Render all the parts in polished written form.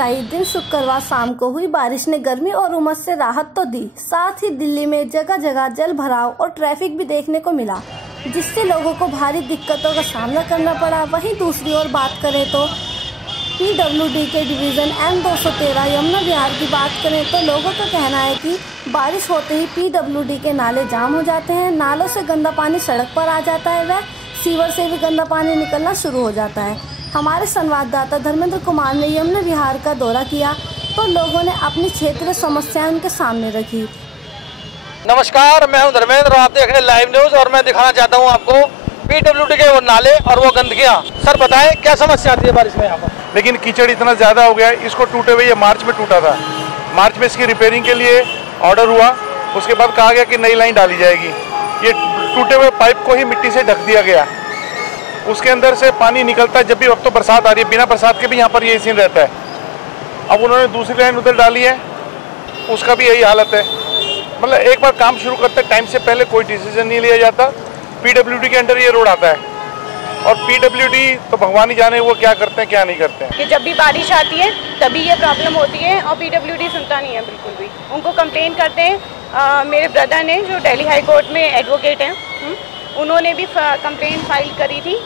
जुलाई दिन शुक्रवार शाम को हुई बारिश ने गर्मी और उमस से राहत तो दी, साथ ही दिल्ली में जगह जगह जल भराव और ट्रैफिक भी देखने को मिला, जिससे लोगों को भारी दिक्कतों का सामना करना पड़ा। वहीं दूसरी ओर बात करें तो PWD के डिवीज़न M213 यमुना विहार की बात करें तो लोगों का कहना है कि बारिश होते ही PWD के नाले जाम हो जाते हैं, नालों से गंदा पानी सड़क पर आ जाता है व सीवर से भी गंदा पानी निकलना शुरू हो जाता है। हमारे संवाददाता धर्मेंद्र कुमार ने यमुना विहार का दौरा किया तो लोगों ने अपनी क्षेत्रीय समस्याएं उनके सामने रखी। नमस्कार, मैं हूं धर्मेंद्र और आप देख रहे हैं लाइव न्यूज और मैं दिखाना चाहता हूं आपको PWD के वो नाले और वो गंदगियां। सर बताएं क्या समस्या आती है बारिश में यहाँ पर? लेकिन कीचड़ इतना ज़्यादा हो गया है, इसको टूटे हुए ये मार्च में टूटा था। मार्च में इसकी रिपेयरिंग के लिए ऑर्डर हुआ, उसके बाद कहा गया कि नई लाइन डाली जाएगी। ये टूटे हुए पाइप को ही मिट्टी से ढक दिया गया, उसके अंदर से पानी निकलता है। जब भी वक्त तो बरसात आ रही है, बिना बरसात के भी यहाँ पर ये सीन रहता है। अब उन्होंने दूसरी लाइन उधर डाली है, उसका भी यही हालत है। मतलब एक बार काम शुरू करते टाइम से पहले कोई डिसीजन नहीं लिया जाता। PWD के अंडर ये रोड आता है और PWD तो भगवान ही जाने वो क्या करते हैं क्या नहीं करते हैं। कि जब भी बारिश आती है तभी ये प्रॉब्लम होती है और PWD सुनता नहीं है बिल्कुल भी। उनको कंप्लेन करते हैं। मेरे ब्रदर ने जो दिल्ली हाई कोर्ट में एडवोकेट हैं, उन्होंने भी कंप्लेन फाइल करी थी।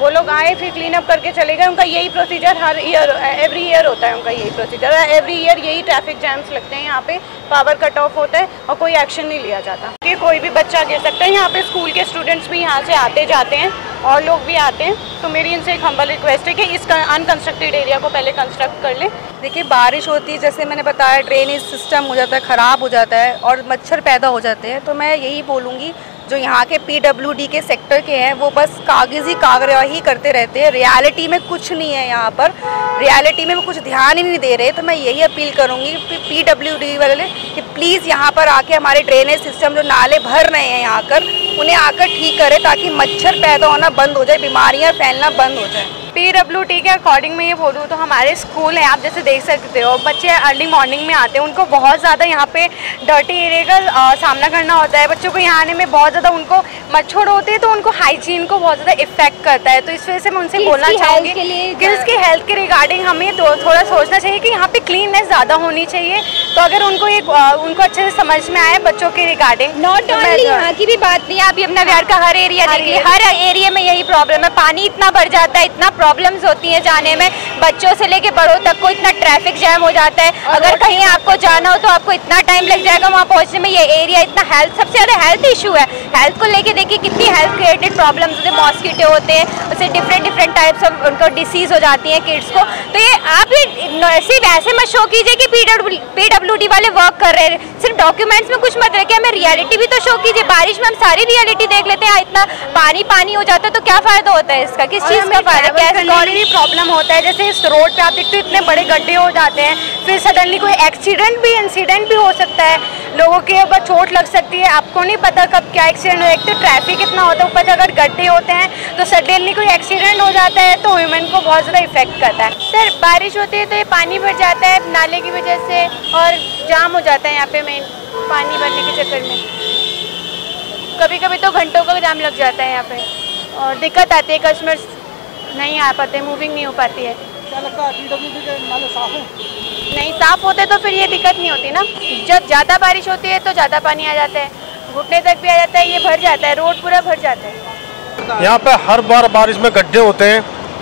वो लोग आए, फिर क्लीन अप करके चले गए। उनका यही प्रोसीजर हर ईयर, एवरी ईयर होता है उनका यही प्रोसीजर। एवरी ईयर यही ट्रैफिक जैम्स लगते हैं, यहाँ पे पावर कट ऑफ होता है और कोई एक्शन नहीं लिया जाता। कि कोई भी बच्चा गिर सकता है। यहाँ पे स्कूल के स्टूडेंट्स भी यहाँ से आते जाते हैं और लोग भी आते हैं। तो मेरी इनसे एक हम्बल रिक्वेस्ट है कि इस अनकंस्ट्रक्टेड एरिया को पहले कंस्ट्रक्ट कर ले। देखिए, बारिश होती है, जैसे मैंने बताया, ड्रेनेज सिस्टम हो जाता है, ख़राब हो जाता है और मच्छर पैदा हो जाते हैं। तो मैं यही बोलूँगी, जो यहाँ के PWD के सेक्टर के हैं वो बस कागज़ी कार्यवाही करते रहते हैं, रियलिटी में कुछ नहीं है। यहाँ पर रियलिटी में वो कुछ ध्यान ही नहीं दे रहे। तो मैं यही अपील करूँगी PWD वाले कि प्लीज़ यहाँ पर आके हमारे ड्रेनेज सिस्टम जो नाले भर रहे हैं यहाँ कर, उन्हें आकर ठीक करें ताकि मच्छर पैदा होना बंद हो जाए, बीमारियाँ फैलना बंद हो जाए। PWD के अकॉर्डिंग में ये बोलूँ तो हमारे स्कूल हैं, आप जैसे देख सकते हो, बच्चे अर्ली मॉर्निंग में आते हैं, उनको बहुत ज़्यादा यहाँ पे डर्टी एरिया का सामना करना होता है। बच्चों को यहाँ आने में बहुत ज़्यादा उनको मच्छर होते हैं, तो उनको हाइजीन को बहुत ज़्यादा इफेक्ट करता है। तो इस वजह से मैं उनसे बोलना चाहूँगी कि इसकी हेल्थ के रिगार्डिंग हमें थोड़ा सोचना चाहिए कि यहाँ पे क्लीननेस ज़्यादा होनी चाहिए। तो अगर उनको अच्छे से समझ में आए बच्चों के रिगार्डिंग, नॉट ओनली यहाँ की भी बात नहीं है, आप यमुना विहार का हर एरिया देखिए, हर एरिया में यही प्रॉब्लम है। पानी इतना बढ़ जाता है, इतना प्रॉब्लम्स होती हैं जाने में, बच्चों से लेके बड़ों तक को इतना ट्रैफिक जैम हो जाता है। अगर कहीं आपको जाना हो तो आपको इतना टाइम लग जाएगा वहाँ पहुँचने में। ये एरिया इतना सबसे ज़्यादा हेल्थ इशू है। हेल्थ को लेके देखिए कितनी हेल्थ रिलेटेड प्रॉब्लम्स होते हैं, मॉस्किटो होते हैं, उससे डिफरेंट टाइप्स ऑफ उनको डिसीज़ हो जाती हैं किड्स को। तो ये आप सिर्फ ऐसे मत शो कीजिए कि PWD वाले वर्क कर रहे हैं, सिर्फ डॉक्यूमेंट्स में कुछ मत रखिए, हमें रियलिटी भी तो शो कीजिए। बारिश में हम सारी रियलिटी देख लेते हैं, इतना पानी हो जाता है तो क्या फ़ायदा होता है इसका, किस चीज़ का फ़ायदा, कैसे भी प्रॉब्लम होता है। जैसे इस रोड पे आप देखते हो इतने बड़े गड्ढे हो जाते हैं, फिर सडनली कोई इंसिडेंट भी हो सकता है, लोगों के ऊपर चोट लग सकती है। आपको नहीं पता कब क्या एक्सीडेंट हो। एक तो ट्रैफिक इतना होता है, ऊपर से अगर गड्ढे होते हैं तो सडनली कोई एक्सीडेंट हो जाता है तो ह्यूमन को बहुत ज़्यादा इफेक्ट करता है। सर, बारिश होती है तो ये पानी भर जाता है नाले की वजह से और जाम हो जाता है यहाँ पे मेन पानी भरने के चक्कर में। कभी कभी तो घंटों का जाम लग जाता है यहाँ पे और दिक्कत आती है, कस्टमर्स नहीं आ पाते, मूविंग नहीं हो पाती है। क्या लगता है PWD के नाले साफ हैं? नहीं साफ होते तो फिर ये दिक्कत नहीं होती ना। जब ज़्यादा बारिश होती है तो ज़्यादा पानी आ जाता है, घुटने तक भी आ जाता है, ये भर जाता है, रोड पूरा भर जाता है। यहाँ पे हर बार बारिश में गड्ढे होते हैं,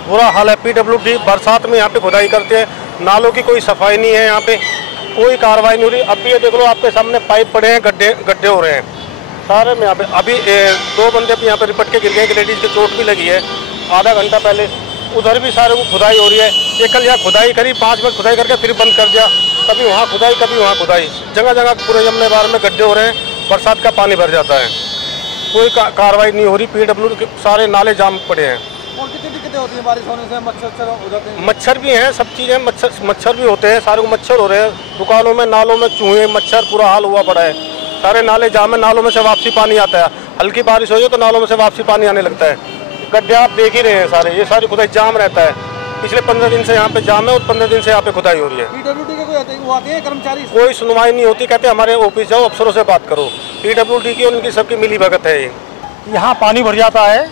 बुरा हाल है। PWD बरसात में यहाँ पे खुदाई करते हैं, नालों की कोई सफाई नहीं है, यहाँ पे कोई कार्रवाई नहीं हो रही। अभी ये देख लो, आपके सामने पाइप पड़े हैं, गड्ढे हो रहे हैं सारे में। यहाँ पे अभी 2 बंदे भी यहाँ पे रिपट के गिर गए, एक लेडीज की चोट भी लगी है आधा घंटा पहले। उधर भी सारे को खुदाई हो रही है। ये कल यहाँ खुदाई करी, 5 मिनट खुदाई करके फिर बंद कर दिया। कभी वहाँ खुदाई कभी वहाँ खुदाई, जगह जगह पूरे यमुना विहार में गड्ढे हो रहे हैं, बरसात का पानी भर जाता है, कोई कार्रवाई नहीं हो रही। PWD के सारे नाले जाम पड़े हैं। और कितनी दिक्कतें होती हैं बारिश होने से? मच्छर हो जाते हैं, मच्छर भी हैं, सब चीज़ें, मच्छर भी होते हैं, सारे को मच्छर हो रहे हैं। दुकानों में, नालों में चूहे, मच्छर, पूरा हाल हुआ पड़ा है। सारे नाले जाम है, नालों में से वापसी पानी आता है। हल्की बारिश हो जाए तो नालों में से वापसी पानी आने लगता है। गड्ढे आप देख ही रहे हैं सारे, ये सारी खुदाई जाम रहता है। पिछले 15 दिन से यहाँ पे जाम है और 15 दिन से यहाँ पे खुदाई हो रही है। PWD के कोई आते हैं कर्मचारी? कोई सुनवाई नहीं होती, कहते हमारे ऑफिस जाओ, अफसरों से बात करो। PWD की उनकी सबकी मिली भगत है। यहाँ पानी भर जाता है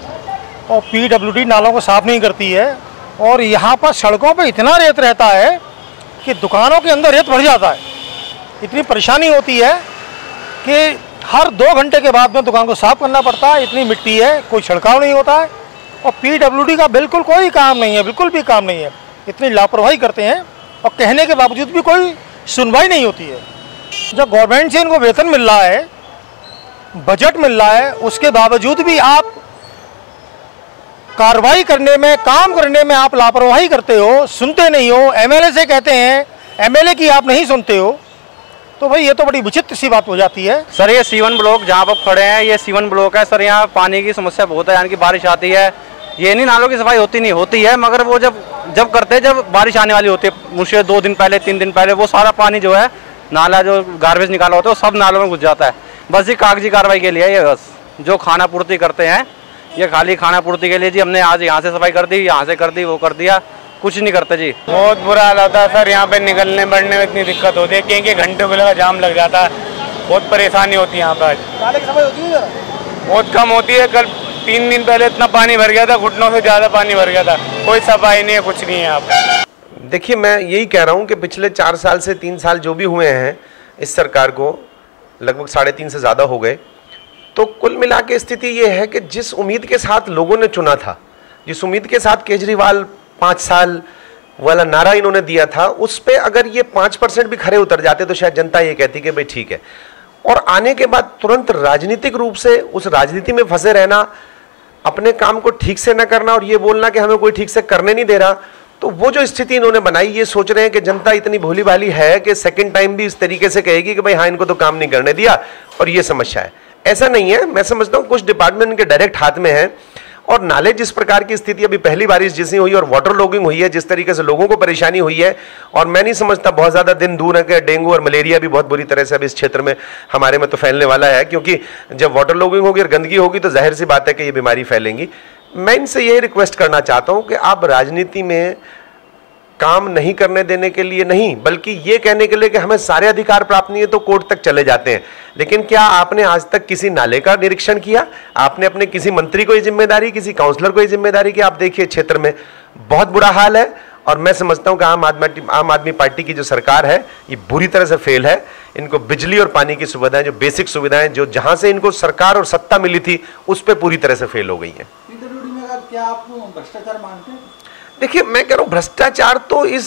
और PWD नालों को साफ नहीं करती है और यहाँ पर सड़कों पर इतना रेत रहता है कि दुकानों के अंदर रेत भर जाता है। इतनी परेशानी होती है कि हर 2 घंटे के बाद में दुकान को साफ करना पड़ता है। इतनी मिट्टी है, कोई छिड़काव नहीं होता है और PWD का बिल्कुल कोई काम नहीं है, बिल्कुल भी काम नहीं है। इतनी लापरवाही करते हैं और कहने के बावजूद भी कोई सुनवाई नहीं होती है। जब गवर्नमेंट से इनको वेतन मिल रहा है, बजट मिल रहा है, उसके बावजूद भी आप कार्रवाई करने में, काम करने में आप लापरवाही करते हो, सुनते नहीं हो। MLA से कहते हैं, MLA की आप नहीं सुनते हो, तो भाई ये तो बड़ी विचित्र सी बात हो जाती है। सर ये C1 ब्लॉक जहाँ पर खड़े हैं, ये C1 ब्लॉक है सर। यहाँ पानी की समस्या बहुत है, यानी कि बारिश आती है, ये नहीं नालों की सफाई होती नहीं होती है, मगर वो जब करते हैं, जब बारिश आने वाली होती है, मुझसे 2 दिन पहले 3 दिन पहले, वो सारा पानी जो है नाला जो गार्बेज निकाला होता है वो सब नालों में घुस जाता है। बस ये कागजी कार्रवाई के लिए, ये बस जो खाना पूर्ति करते हैं, ये खाली खाना पूर्ति के लिए जी। हमने आज यहाँ से सफाई कर दी, यहाँ से कर दी, वो कर दिया, कुछ नहीं करते जी। बहुत बुरा हाल होता है सर, यहाँ पे निकलने बढ़ने में इतनी दिक्कत होती है, कहीं घंटों के जाम लग जाता है, बहुत परेशानी होती है यहाँ पर। नाले की सफाई होती है बहुत कम होती है। कल 3 दिन पहले इतना पानी भर गया था, घुटनों से ज़्यादा पानी भर गया था, कोई सफाई नहीं है, कुछ नहीं है यहाँ पर। देखिए, मैं यही कह रहा हूँ कि पिछले 4 साल से 3 साल जो भी हुए हैं इस सरकार को, लगभग 3.5 से ज़्यादा हो गए, तो कुल मिला के स्थिति ये है कि जिस उम्मीद के साथ लोगों ने चुना था, जिस उम्मीद के साथ केजरीवाल 5 साल वाला नारा इन्होंने दिया था, उस पे अगर ये 5% भी खरे उतर जाते तो शायद जनता ये कहती कि भाई ठीक है। और आने के बाद तुरंत राजनीतिक रूप से उस राजनीति में फंसे रहना, अपने काम को ठीक से न करना और ये बोलना कि हमें कोई ठीक से करने नहीं दे रहा, तो वो जो स्थिति इन्होंने बनाई, ये सोच रहे हैं कि जनता इतनी भोली भाली है कि सेकंड टाइम भी इस तरीके से कहेगी कि भाई हाँ, इनको तो काम नहीं करने दिया और ये समस्या है। ऐसा नहीं है। मैं समझता हूँ कुछ डिपार्टमेंट इनके डायरेक्ट हाथ में है। और नाले जिस प्रकार की स्थिति अभी पहली बारिश जिसनी हुई और वाटर लॉगिंग हुई है, जिस तरीके से लोगों को परेशानी हुई है, और मैं नहीं समझता बहुत ज़्यादा दिन दूर है कि डेंगू और मलेरिया भी बहुत बुरी तरह से अभी इस क्षेत्र में हमारे में तो फैलने वाला है, क्योंकि जब वाटर लॉगिंग होगी और गंदगी होगी तो जाहिर सी बात है कि ये बीमारी फैलेंगी। मैं इनसे यही रिक्वेस्ट करना चाहता हूँ कि आप राजनीति में काम नहीं करने देने के लिए नहीं, बल्कि ये कहने के लिए कि हमें सारे अधिकार प्राप्त नहीं है तो कोर्ट तक चले जाते हैं। लेकिन क्या आपने आज तक किसी नाले का निरीक्षण किया? आपने अपने किसी मंत्री को ये जिम्मेदारी, किसी काउंसलर को ये जिम्मेदारी कि आप देखिए क्षेत्र में बहुत बुरा हाल है। और मैं समझता हूँ कि आम आदमी पार्टी की जो सरकार है ये बुरी तरह से फेल है। इनको बिजली और पानी की सुविधाएं, जो बेसिक सुविधाएं, जो जहाँ से इनको सरकार और सत्ता मिली थी, उस पर पूरी तरह से फेल हो गई है। क्या आप भ्रष्टाचार मानते हैं? देखिए, मैं कह रहा हूँ भ्रष्टाचार तो इस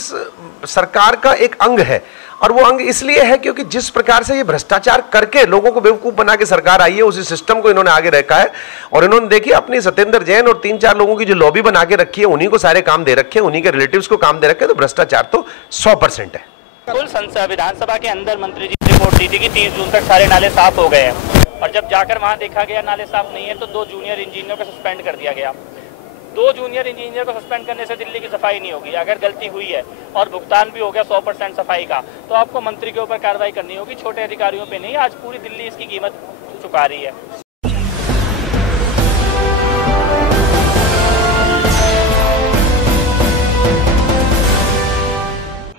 सरकार का एक अंग है, और वो अंग इसलिए है क्योंकि जिस प्रकार से ये भ्रष्टाचार करके लोगों को बेवकूफ बना के सरकार आई है, उसी सिस्टम को इन्होंने आगे रखा है। और इन्होंने देखिए अपनी सत्येंद्र जैन और 3-4 लोगों की जो लॉबी बना के रखी है, उन्हीं को सारे काम दे रखे हैं, उन्हीं के रिलेटिव्स को काम दे रखे हैं। तो भ्रष्टाचार तो 100% है। कुल विधानसभा के अंदर मंत्री जी ने रिपोर्ट दी थी कि 30 जून तक सारे नाले साफ हो गए हैं, और जब जाकर वहाँ देखा गया नाले साफ नहीं है तो 2 जूनियर इंजीनियर को सस्पेंड कर दिया गया। 2 जूनियर इंजीनियर को सस्पेंड करने से दिल्ली की सफाई नहीं होगी। अगर गलती हुई है और भुगतान भी हो गया 100% सफाई का, तो आपको मंत्री के ऊपर कार्रवाई करनी होगी, छोटे अधिकारियों पे नहीं। आज पूरी दिल्ली इसकी कीमत चुका रही है।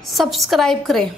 सब्सक्राइब करें।